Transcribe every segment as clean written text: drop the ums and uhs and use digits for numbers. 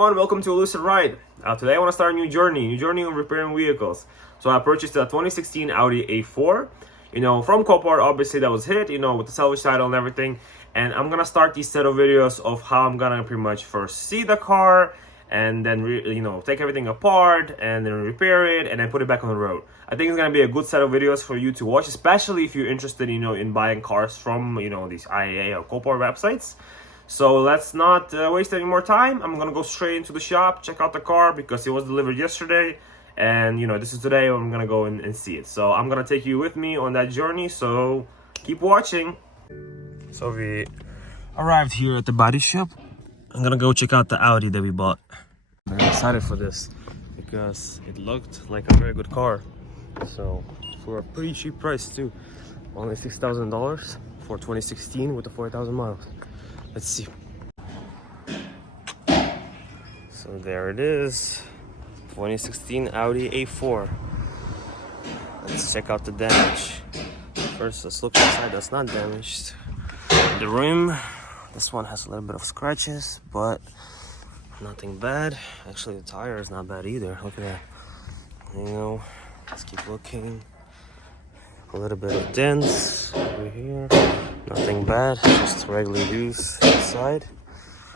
everyone, welcome to Elusive Ride. Today I want to start a new journey of repairing vehicles. So I purchased a 2016 Audi A4, from COPART. Obviously that was hit, with the salvage title and everything. And I'm gonna start these set of videos of how I'm gonna pretty much first see the car and then take everything apart and then repair it and then put it back on the road. I think it's gonna be a good set of videos for you to watch, especially if you're interested in buying cars from these IAA or COPART websites. So let's not waste any more time. I'm gonna go straight into the shop, check out the car because it was delivered yesterday, and this is today I'm gonna go and see it. So I'm gonna take you with me on that journey, so keep watching. So we arrived here at the body shop. I'm gonna go check out the Audi that we bought. I'm very excited for this because it looked like a very good car. So for a pretty cheap price too, only $6,000 for 2016 with the 40,000 miles. Let's see. So there it is, 2016 Audi A4. Let's check out the damage. First, let's look inside. That's not damaged. The rim, this one has a little bit of scratches, but nothing bad. Actually, the tire is not bad either. Look at that. Let's keep looking. A little bit of dents over here. Nothing bad, just regular use inside.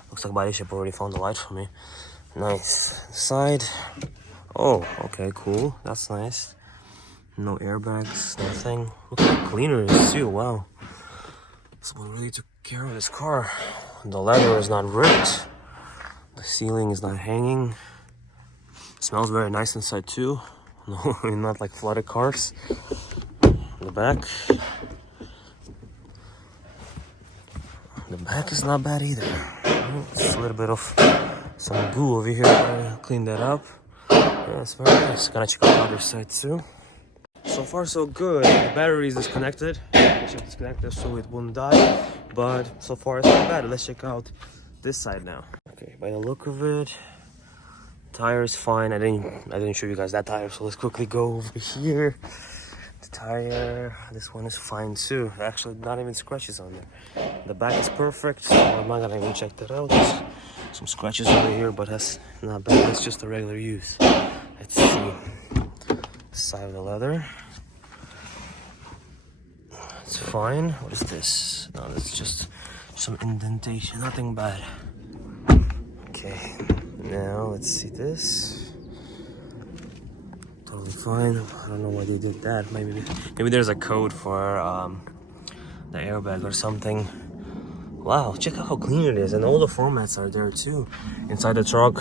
Looks like body shop already found the light for me. Nice. Side. Oh, okay, cool. That's nice. No airbags, nothing. Look how clean it is too. Wow. Someone really took care of this car. The leather is not ripped. The ceiling is not hanging. Smells very nice inside too. No, not like flooded cars. The back. The back is not bad either. Just a little bit of some goo over here. Clean that up. Yeah, it's very nice. Gonna check out the other side too. So far so good. The battery is disconnected. I should disconnect it so it won't die. But so far it's not bad. Let's check out this side now. Okay, by the look of it, tire is fine. I didn't show you guys that tire, so let's quickly go over here. The tire, this one is fine too. Actually, not even scratches on there. The back is perfect, so I'm not gonna even check that out. There's some scratches over here, but that's not bad. It's just a regular use. Let's see. Side of the leather. It's fine. What is this? No, that's just some indentation. Nothing bad. Okay. Now let's see this. Totally fine. I don't know why they did that. Maybe there's a code for the airbag or something. Wow, check out how clean it is, and all the formats are there too. Inside the trunk,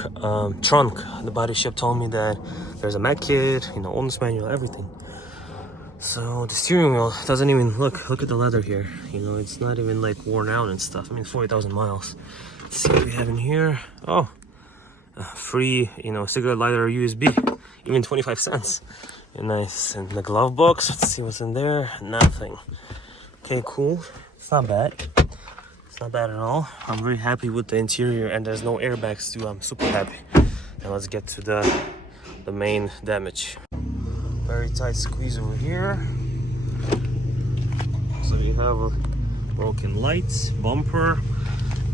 the body shop told me that there's a Mac kit, owner's manual, everything. So the steering wheel doesn't even look at the leather here. It's not even like worn out and stuff. 40,000 miles. Let's see what we have in here. Oh, free, cigarette lighter USB, even 25 cents. Nice. And the glove box, let's see what's in there. Nothing. Okay, cool. It's not bad. It's not bad at all. I'm very happy with the interior, and there's no airbags too. I'm super happy. Now let's get to the main damage. Very tight squeeze over here. So you have a broken light, bumper,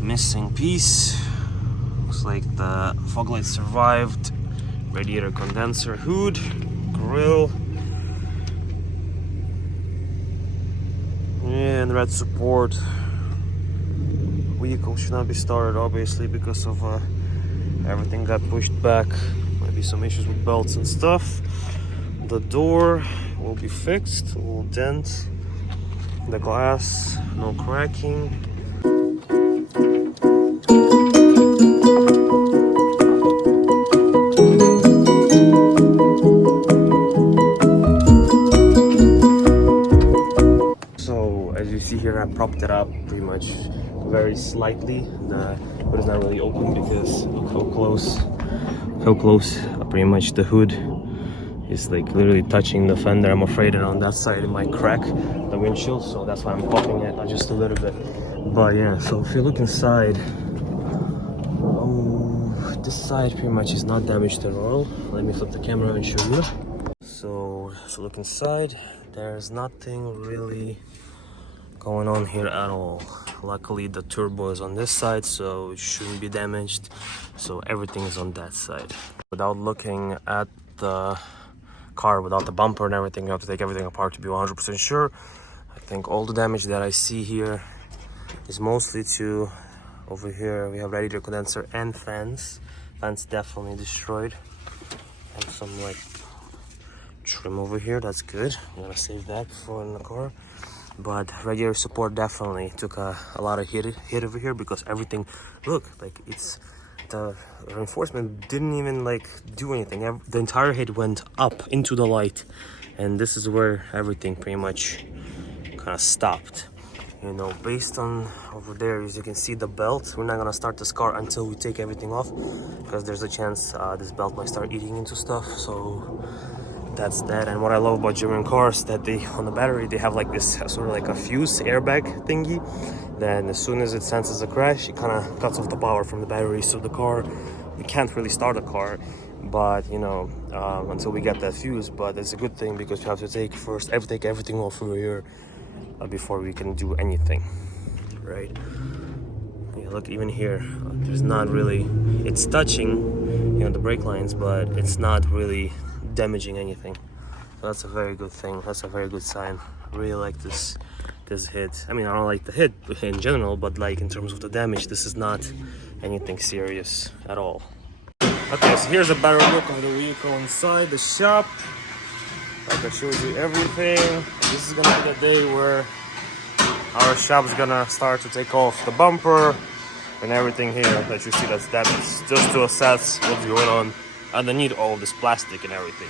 missing piece. Looks like the fog light survived. Radiator condenser, hood, grill, and red support. Vehicle should not be started, obviously, because of everything got pushed back. Might be some issues with belts and stuff. The door will be fixed. A little dent. The glass, no cracking. So as you see here, I propped it up pretty much very slightly, but it's not really open because look how close pretty much the hood is like literally touching the fender. I'm afraid that on that side it might crack the windshield, so that's why I'm popping it just a little bit. But yeah, so if you look inside, this side pretty much is not damaged at all. Let me flip the camera and show you. So look inside, there's nothing really going on here at all. Luckily the turbo is on this side, so it shouldn't be damaged, so everything is on that side. Without looking at the car, without the bumper and everything, you have to take everything apart to be 100% sure. I think all the damage that I see here is mostly to over here. We have radiator condenser and fans definitely destroyed, and some like trim over here. That's good, I'm gonna save that for in the car. But radiator support definitely took a lot of hit over here, because everything, look, like it's the reinforcement didn't even like do anything. The entire head went up into the light, and this is where everything pretty much kind of stopped. You know, based on over there, as you can see the belt, we're not gonna start this car until we take everything off, because there's a chance this belt might start eating into stuff. So that's that. And what I love about German cars, that they, on the battery, they have like this sort of like a fuse airbag thingy. Then as soon as it senses a crash, it kind of cuts off the power from the battery, so the car, we can't really start a car, but you know, until we get that fuse. But it's a good thing, because you have to take everything off over here before we can do anything, right? Yeah, look, even here, there's not really, it's touching, you know, the brake lines, but it's not really damaging anything. So that's a very good thing. That's a very good sign. I really like this hit. I mean, I don't like the hit in general, but like in terms of the damage, this is not anything serious at all. Okay, so here's a better look of the vehicle inside the shop. Like I showed you everything. This is gonna be the day where our shop's gonna start to take off the bumper and everything here that you see that's damaged, just to assess what's going on underneath all of this plastic and everything.